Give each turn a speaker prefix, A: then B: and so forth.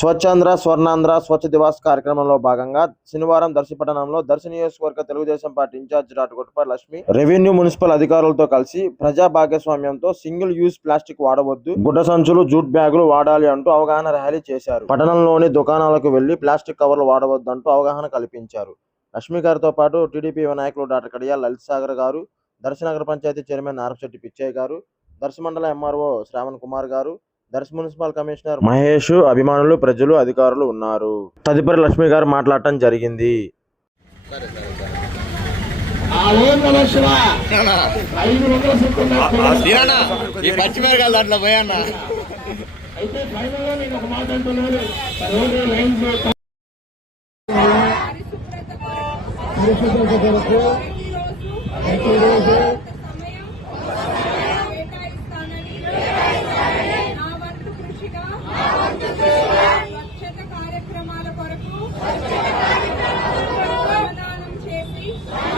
A: స్వచ్ఛాంధ్ర స్వర్ణాంధ్ర స్వచ్ఛ దివాస్ కార్యక్రమంలో భాగంగా శనివారం దర్శిపట్టణంలో దర్శి నియోజకవర్గ Telugudesam party incharge doctor Gottipati Lakshmi revenue municipal అధికారులతో కలిసి ప్రజా భాగస్వామ్యంతో సింగిల్ యూజ్ ప్లాస్టిక్ వాడవద్దు గుడ్డ సంచులు జూట్ బ్యాగులు వాడాలి అంటూ అవగాహన ర్యాలీ చేశారు. పట్టణంలోని దుకాణాలకు వెళ్ళి ప్లాస్టిక్ కవర్లు వాడవద్దు అంటూ అవగాహన కల్పించారు. లక్ష్మి గారితో పాటు టీడీపీ నాయకులు డాక్టర్ కడియా లలిత్ సాగర్ గారు దర్శనగర పంచాయతీ చైర్మన్ నారపశెట్టి పిచ్చయ్య గారు దర్శి మండల ఎంఆర్ఓ శ్రావణ్ కుమార్ గారు దర్శి మున్సిపల్ కమిషనర్ మహేష్ అభిమానులు ప్రజలు అధికారులు ఉన్నారు. తదుపరి లక్ష్మి గారు మాట్లాడటం జరిగింది.
B: Bye.